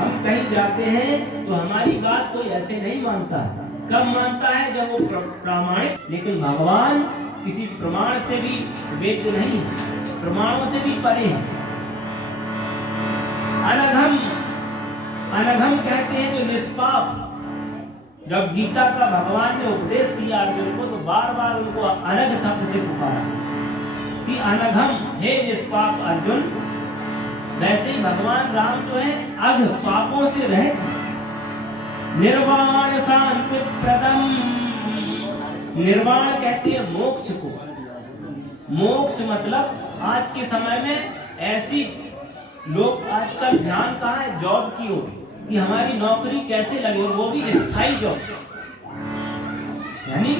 हम कहीं जाते हैं तो हमारी बात कोई ऐसे नहीं मानता है। कब मानता है? जब वो प्रामाणिक। लेकिन भगवान किसी प्रमाण से भी वेद्य नहीं है, प्रमाणों से भी परे है। अनघम, अनघम कहते हैं जो निष्पाप। जब गीता का भगवान ने उपदेश किया अर्जुन को, तो बार बार उनको अनघ शब्द से पुकारा कि अनघम, हे निष्पाप अर्जुन। वैसे ही भगवान राम जो है अघ, पापों से रहित, निर्वाण शांति प्रदम। निर्वाण कहते हैं मोक्ष को। मोक्ष मतलब आज के समय में ऐसी लोग आजकल ध्यान कहाँ है? जॉब की हो कि हमारी नौकरी कैसे लगे, और वो भी स्थायी जॉब। यानी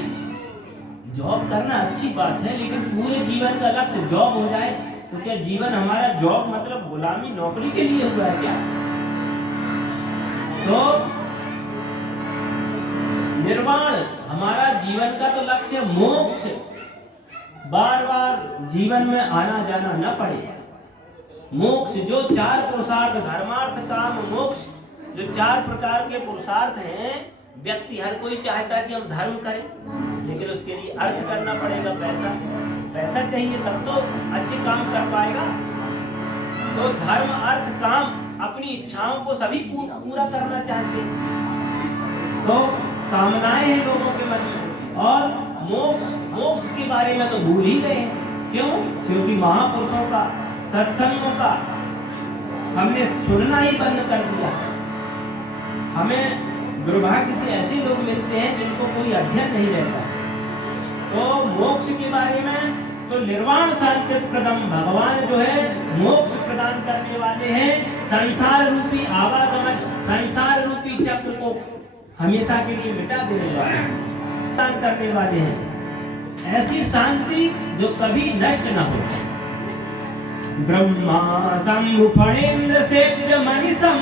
जॉब करना अच्छी बात है, लेकिन पूरे जीवन का लक्ष्य जॉब हो जाए तो क्या जीवन हमारा जॉब मतलब गुलामी, नौकरी के लिए हुआ है क्या? तो निर्वाण हमारा जीवन का तो लक्ष्य मोक्ष, बार बार जीवन में आना जाना न पड़े। मोक्ष जो चार पुरुषार्थ, धर्मार्थ काम मोक्ष, जो चार प्रकार के पुरुषार्थ हैं, व्यक्ति हर कोई चाहता है कि हम धर्म करें, लेकिन उसके लिए अर्थ करना पड़ेगा, पैसा। पैसा चाहिए तब तो अच्छे काम कर पाएगा। तो धर्म अर्थ काम, अपनी इच्छाओं को सभी पूरा करना चाहते हैं। तो कामनाएं हैं लोगों के मन में, और मोक्ष, मोक्ष के बारे में तो भूल ही गए। क्यों? क्योंकि महापुरुषों का, सत्संगों का हमने सुनना ही बंद कर दिया। हमें दुर्भाग्य से ऐसे लोग मिलते हैं जिनको कोई अध्ययन नहीं रहता। तो मोक्ष के बारे में तो निर्वाण शांति प्रदम, भगवान जो है मोक्ष प्रदान करने वाले हैं। संसार रूपी आवागमन, संसार रूपी चक्र को हमेशा के लिए मिटा देने वाले, प्रदान करने वाले हैं। ऐसी शांति जो कभी नष्ट न हो। ब्रह्मा शंभु फणेन्द्र सेव्य मनीषम।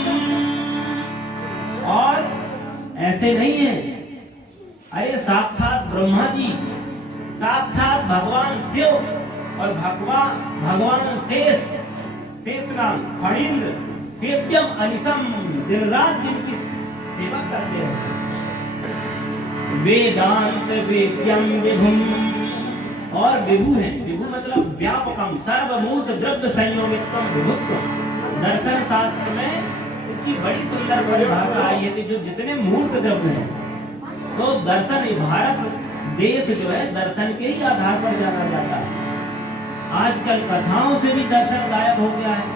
और ऐसे नहीं है, अरे साक्षात ब्रह्मा जी, साक्षात भगवान शिव, और भगवान शेष, शेष नाम फणीन्द्र सेव्यम अनिशम, दिन रात जिनकी सेवा करते रहते। वेदांत वेद्यम विभुम, और विभु है, विभु मतलब व्यापकम, सर्वभूत द्रव्य संयोगित्वम विभुत्वम। दर्शन शास्त्र में इसकी बड़ी सुंदर परिभाषा आई है कि जो जितने मूर्त द्रव्य हैं, तो दर्शन, भारत देश जो है दर्शन के ही आधार पर जाना जाता है। आजकल कथाओं से भी दर्शन गायब हो गया है।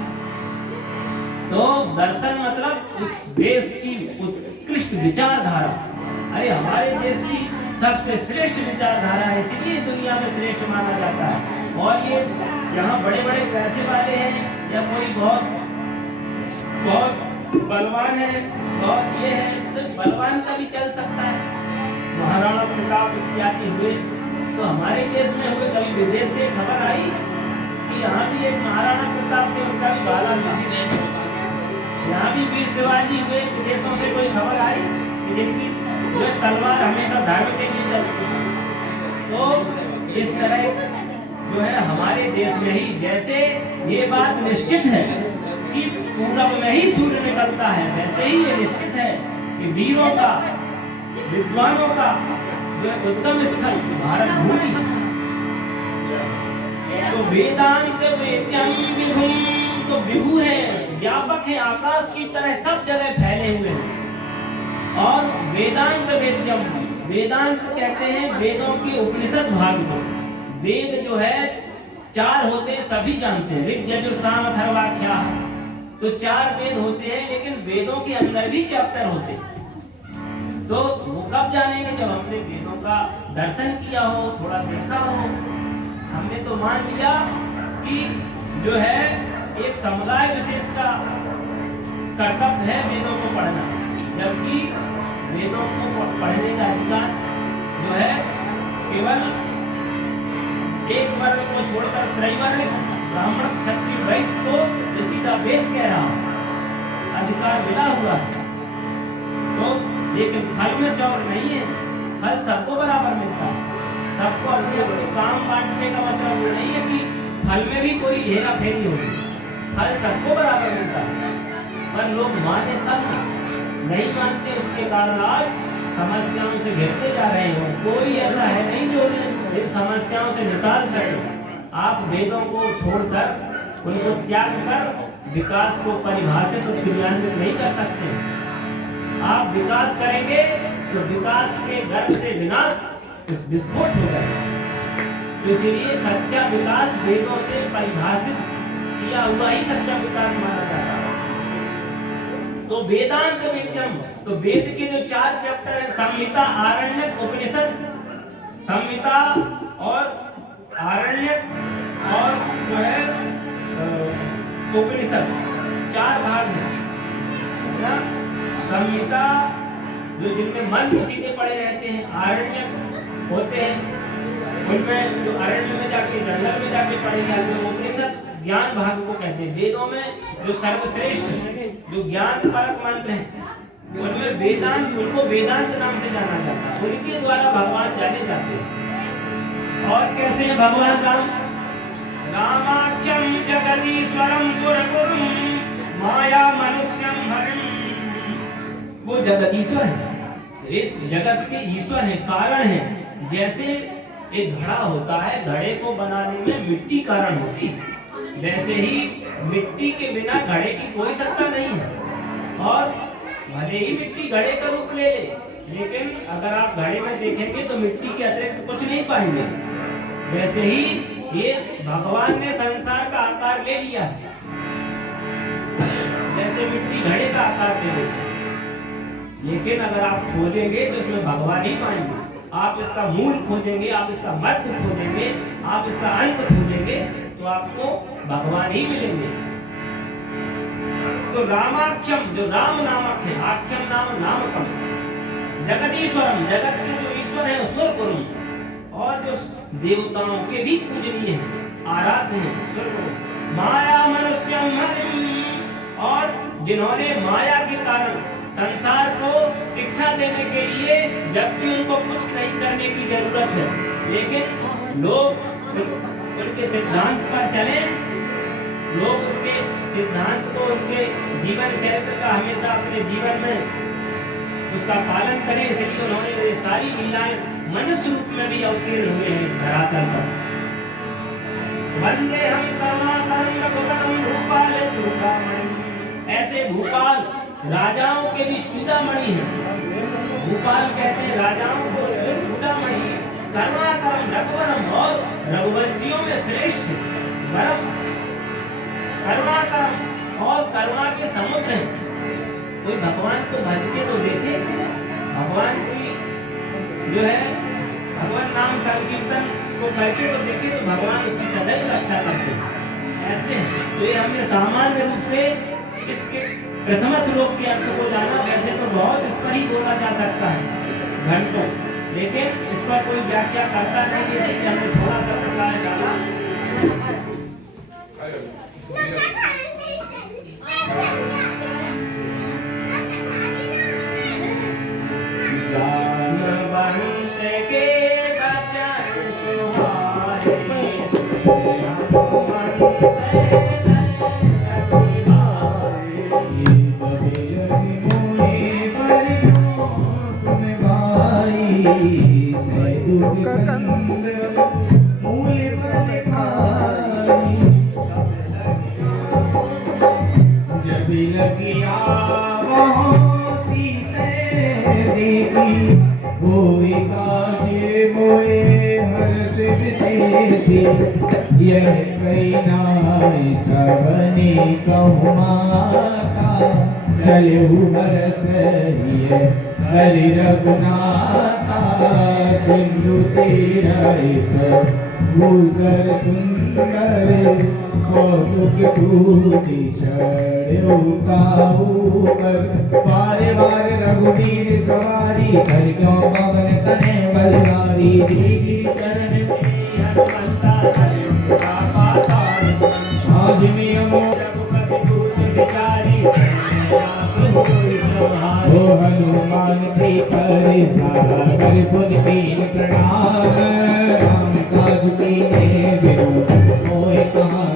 तो दर्शन मतलब उस देश की उत्कृष्ट विचारधारा। अरे हमारे देश की सबसे श्रेष्ठ विचारधारा है, इसलिए दुनिया में श्रेष्ठ माना जाता है। और ये यहाँ बड़े बड़े पैसे वाले हैं, या कोई बहुत बलवान है, बहुत ये है, तो बलवान का भी चल सकता है। महाराणा प्रताप इत्यादि हुए, तो हमारे देश में हुए। कभी विदेश से खबर आई कि यहाँ भी एक महाराणा प्रताप थे, उनका भी बाला था। यहाँ भी वीर शिवाजी हुए, विदेशों से कोई खबर आई कि जिनकी जो तलवार हमेशा धर्म के लिए चलती थी। तो इस तरह जो है हमारे देश में ही, जैसे ये बात निश्चित है कि पूरब में ही सूर्य निकलता है, वैसे ही ये निश्चित है कि वीरों का, विद्वानों का जो उद्गम स्थल भारत भूमि। तो वेदांत वेद्यम विभुम, तो विभु है, व्यापक है, आकाश की तरह सब जगह फैले हुए हैं। और वेदांत वेद्यम, वेदांत कहते हैं वेदों के उपनिषद भाग को। वेद जो है चार होते हैं, सभी जानते हैं, ऋग यजुर साम अथर्वाख्या। तो चार वेद होते हैं, लेकिन वेदों के अंदर भी चैप्टर होते हैं। तो वो कब जानेंगे? जब हमने वेदों का दर्शन किया हो, थोड़ा देखा हो। हमने तो मान लिया कि जो है एक समुदाय विशेष का कर्तव्य है वेदों को पढ़ना, जबकि वेदों को पढ़ने का अधिकार जो है केवल एक वर्ण को छोड़कर त्रैवर्ण, ब्राह्मण क्षत्रिय वैश्य को जो सीधा वेद कह रहा हूं, अधिकार मिला हुआ है। तो लेकिन फल में चौर नहीं है, फल सबको बराबर मिलता है। सबको अपने अपने काम बांटने का मतलब ये नहीं है कि फल में भी कोई हेरा फेरी होगी, फल सबको बराबर मिलता है। पर लोग माने तब नहीं मानते, उसके कारण आज समस्याओं से घिरते जा रहे हो। कोई ऐसा है नहीं जो इन समस्याओं से निकाल सके। आप वेदों को छोड़कर उनको त्याग कर विकास को परिभाषित और क्रियान्वित नहीं कर सकते। आप विकास करेंगे तो विकास के गर्भ से विनाश विस्फोट होगा। तो इसीलिए सच्चा विकास वेदों से परिभाषित किया हुआ ही सच्चा विकास माना जाता है। तो वेदांत विद्यम, तो वेद के जो 4 चैप्टर है, संहिता, आरण्यक, उपनिषद, संहिता और आरण्यक और जो है उपनिषद, 4 भाग हैं। संहिता जो जिनमें मंत्र सीधे पड़े रहते हैं, आरण्यक होते हैं उनमें जो अरण्य में जाके जंगल में जाके पढ़े जाते हैं। उपनिषद ज्ञान भाग को कहते हैं। वेदों में जो सर्वश्रेष्ठ जो ज्ञान परक मंत्र हैं उनमें वेदांत, उनको वेदांत नाम से जाना जाता है। उनके द्वारा भगवान जाने जाते हैं। और कैसे हैं भगवान राम? रामाख्यम जगदीश्वरम सुरगुरुम माया मनुष्यम हरिम। वो जगदीश्वर है, इस जगत के ईश्वर है, कारण है। जैसे एक घड़ा होता है, घड़े को बनाने में मिट्टी कारण होती है, वैसे ही मिट्टी के बिना घड़े की कोई सत्ता नहीं है। और भले ही मिट्टी घड़े का रूप ले ले, लेकिन अगर आप घड़े में देखेंगे तो मिट्टी के अतिरिक्त कुछ नहीं पाएंगे। वैसे ही ये भगवान ने संसार का आकार ले लिया है, जैसे मिट्टी घड़े का आकार ले लेती है। लेकिन अगर आप खोजेंगे तो इसमें भगवान ही पाएंगे। आप इसका मूल खोजेंगे, आप इसका मध्य खोजेंगे, आप इसका अंत खोजेंगे तो आपको भगवान ही मिलेंगे। तो रामाख्यम जो राम नामक है, आख्यम नाम नामकम, जगदीश्वरम जगत के जो ईश्वर है सुरगुरुम, और जो देवताओं के भी पूजनीय है, आराध्य है, सुरगुरुम, माया मनुष्यम हरिम, और जिन्होंने माया के कारण संसार को शिक्षा देने के लिए, जबकि उनको कुछ नहीं करने की जरूरत है, लेकिन लोग उनके सिद्धांत पर चले, लोग उनके सिद्धांत को, उनके जीवन चरित्र का हमेशा अपने जीवन में उसका पालन करें। इसलिए उन्होंने ये सारी लीलाएं मनुष्य रूप में भी अवतीर्ण हुए हैं इस धरातल पर। वंदे हम करुणाकरं रघुवरं भूपाल चूड़ामणि। ऐसे भूपाल राजाओं के भी चूड़ामणि है। भूपाल कहते हैं राजाओं को, चूड़ामणि है। करुणाकरं रघुवरं, और रघुवंशियों में श्रेष्ठ है। वरम करुणाकरं, और करुणा के समुद्र है। कोई भगवान को भज के तो देखे, भगवान की जो है भगवान नाम संकीर्तन को करके तो देखे, तो भगवान उसकी सदैव रक्षा करते हैं। ऐसे तो ये हमने सामान्य रूप से इसके प्रथम श्लोक के अर्थ को जाना। वैसे तो बहुत इस पर ही बोला जा सकता है घंटों, लेकिन इस पर कोई व्याख्या करता नहीं, इसलिए हमने थोड़ा सा प्रकार डाला। यह कैनाय सबने कहु माता, चलहु हरस ये हरि रघुनाथा। सिंधु तीरथ भूधर सुंदर, कौतुक टूटी चढ़ऊ काऊपर। बारे बारे रघुवीर सवारी, कर क्यों पवन तने बलवारी। दीदी चरण ओ हनुमान की कर सागर पुन कीन प्रणाम। राम काज कीने बिनु मोहि कहाँ